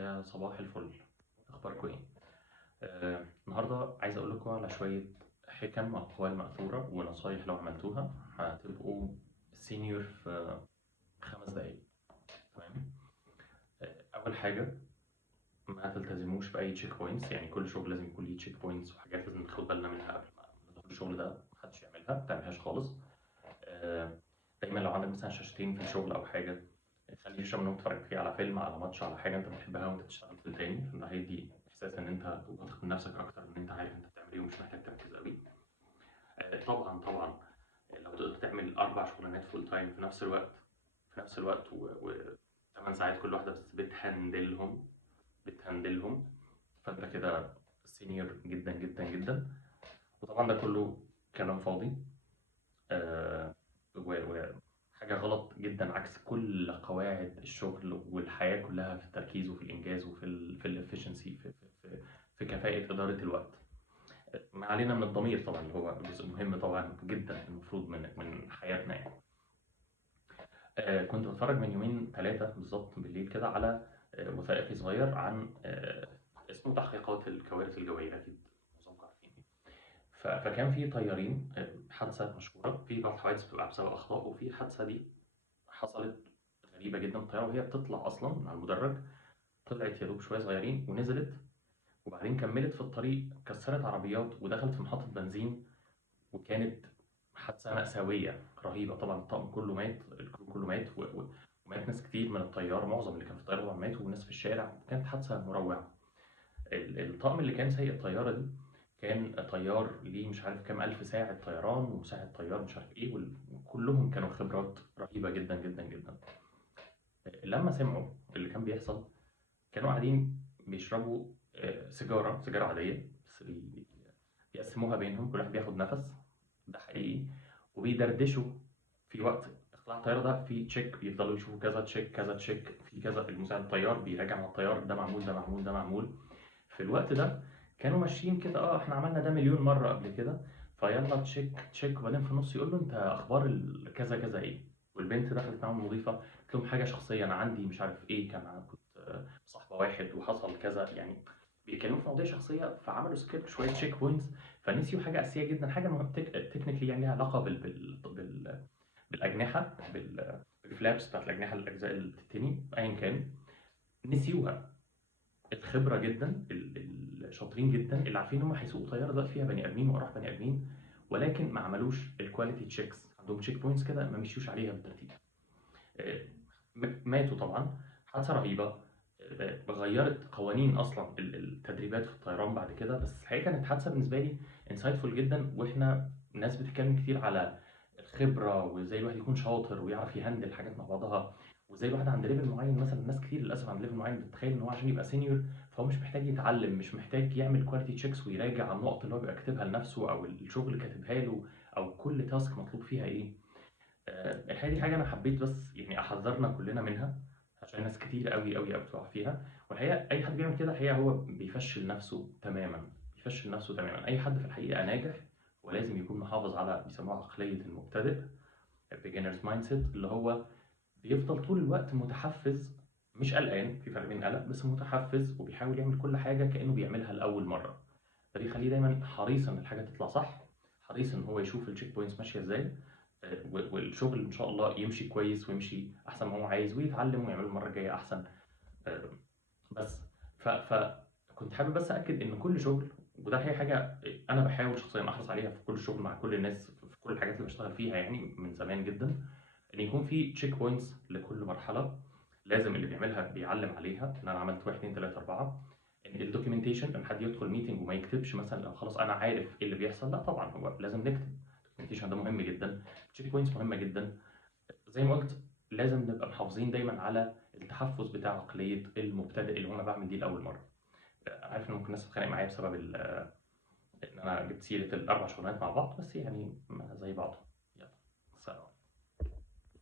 يا صباح الفل. اخباركم ايه؟ النهارده عايز اقول لكم على شويه حكم واقوال مأثوره ونصايح لو عملتوها هتبقوا سينيور في 5 دقايق. تمام. اول حاجه، ما تلتزموش باي تشيك بوينتس، يعني كل شغل لازم يكون ليه تشيك بوينتس وحاجات لازم ناخد بالنا منها قبل ما ندخل الشغل ده. محدش يعملها، ما تعملهاش خالص. آه، دايما لو عندك مثلا شاشتين في الشغل او حاجه، خلي الشاشة منهم تتفرج فيه على فيلم، على ماتش، على حاجة أنت بتحبها وأنت بتشتغل في التاني، فده هيدي إحساس إن أنت واثق من نفسك أكتر، إن أنت عارف أنت بتعمل إيه ومش محتاج تركز أوي. طبعا لو تقدر تعمل 4 شغلانات فول تايم في نفس الوقت و8 ساعات كل واحدة بس بتهندلهم، فأنت كده سينيور جدا جدا جدا. وطبعا ده كله كلام فاضي. آه، وحاجة غلط جدا، عكس كل قواعد الشغل والحياة كلها في التركيز وفي الإنجاز في الافشنسي في كفاءة إدارة الوقت. ما علينا من الضمير طبعا، اللي هو جزء مهم طبعا جدا المفروض من حياتنا يعني. كنت بتفرج من يومين 3 بالظبط بالليل كده على وثائقي صغير عن اسمه تحقيقات الكوارث الجوية، أكيد معظمكم عارفين. فكان في طيارين، حادثة مشهورة، في بعض الحوادث بتبقى بسبب أخطاء، وفي الحادثة دي حصلت غريبة جدا. الطيارة وهي بتطلع أصلا من على المدرج، طلعت يا دوب شوية صغيرين ونزلت، وبعدين كملت في الطريق، كسرت عربيات ودخلت في محطة بنزين، وكانت حادثة مأساوية رهيبة. طبعا الطاقم كله مات، الكرو كله مات، ومات ناس كتير من الطيار، معظم اللي كان في الطيارة طبعا ماتوا، وناس في الشارع. كانت حادثة مروعة. الطاقم اللي كان سايق الطيارة دي كان طيار ليه مش عارف كام ألف ساعة طيران، ومساعد طيار مش عارف إيه، وكلهم كانوا خبرات رهيبة جدا جدا جدا. لما سمعوا اللي كان بيحصل، كانوا قاعدين بيشربوا سيجارة عادية، بس بيقسموها بينهم، كل واحد بياخد نفس، ده حقيقي، وبيدردشوا في وقت اقلاع الطيارة ده، في تشيك، بيفضلوا يشوفوا كذا تشيك كذا تشيك، في كذا، المساعد الطيار بيراجع مع الطيار، ده معمول ده معمول ده معمول. في الوقت ده كانوا ماشيين كده، احنا عملنا ده مليون مرة قبل كده، فيلا تشيك تشيك، وبعدين في النص يقول له انت اخبار كذا كذا ايه. والبنت دخلت معاهم المضيفة، قلت لهم حاجة شخصية، انا عندي مش عارف ايه، كنت مصاحبة واحد وحصل كذا يعني. بيتكلموا في مواضيع شخصية، فعملوا سكيب شوية تشيك بوينتس، فنسيوا حاجة أساسية جدا، حاجة تكنيكلي يعني ليها علاقة بالأجنحة، بالفلابس بتاعت الأجنحة، الأجزاء اللي بتتني أيا كان، نسيوها. الخبرة جدا، الشاطرين جدا، اللي عارفين ان هم هيسوقوا طيارة دلوقتي فيها بني آدمين وأراح بني آدمين، ولكن ما عملوش الكواليتي تشيكس، عندهم تشيك بوينتس كده ما مشيوش عليها بالترتيب. آه، ماتوا طبعا. حادثة رهيبة، غيرت قوانين اصلا التدريبات في الطيران بعد كده، بس الحقيقه كانت حادثه بالنسبه لي انسايتفول جدا. واحنا ناس بتتكلم كتير على الخبره، وازاي الواحد يكون شاطر ويعرف يهندل حاجات مع بعضها، وازاي الواحد عند ليفل معين، مثلا ناس كتير للاسف عند ليفل معين بتتخيل ان هو عشان يبقى سينيور فهو مش محتاج يتعلم، مش محتاج يعمل كواليتي تشيكس ويراجع على النقط اللي هو بيبقى كاتبها لنفسه، او الشغل كاتبها له، او كل تاسك مطلوب فيها ايه. الحقيقة دي حاجة أنا حبيت بس يعني أحذرنا كلنا منها، عشان ناس كتير أوي أوي أوي بتقع فيها. والحقيقة أي حد بيعمل كده الحقيقة هو بيفشل نفسه تماما، بيفشل نفسه تماما. أي حد في الحقيقة ناجح ولازم يكون محافظ على بيسموها عقلية المبتدئ، beginner's mindset، اللي هو بيفضل طول الوقت متحفز، مش قلقان، في فرق بين قلق، بس متحفز، وبيحاول يعمل كل حاجة كأنه بيعملها لأول مرة. ده بيخليه دايما حريص إن الحاجة تطلع صح، حريص إن هو يشوف التشيك بوينتس ماشية إزاي، والشغل ان شاء الله يمشي كويس ويمشي احسن ما هو عايز، ويتعلم ويعمل المره الجايه احسن. آه، بس فكنت حابب بس اكد ان كل شغل، وده هي حاجه انا بحاول شخصيا احرص عليها في كل شغل مع كل الناس في كل الحاجات اللي بشتغل فيها يعني من زمان جدا، ان يكون في تشيك بوينتس لكل مرحله، لازم اللي بيعملها بيعلم عليها ان انا عملت 1 2 3 4. ان الدوكيومنتيشن، ان حد يدخل ميتنج وما يكتبش مثلا لو خلاص انا عارف ايه اللي بيحصل، لا طبعا هو لازم نكتب. الدوكيومنتيشن ده مهم جدا، التشيك بوينتس مهمه جدا. زي ما قلت، لازم نبقى محافظين دايما على التحفظ بتاع عقليه المبتدئ، اللي هو انا بعمل دي لاول مره. عارف ان ممكن الناس تتخانق معايا بسبب ان انا جبت سيره ال4 شغلانات مع بعض، بس يعني زي بعض.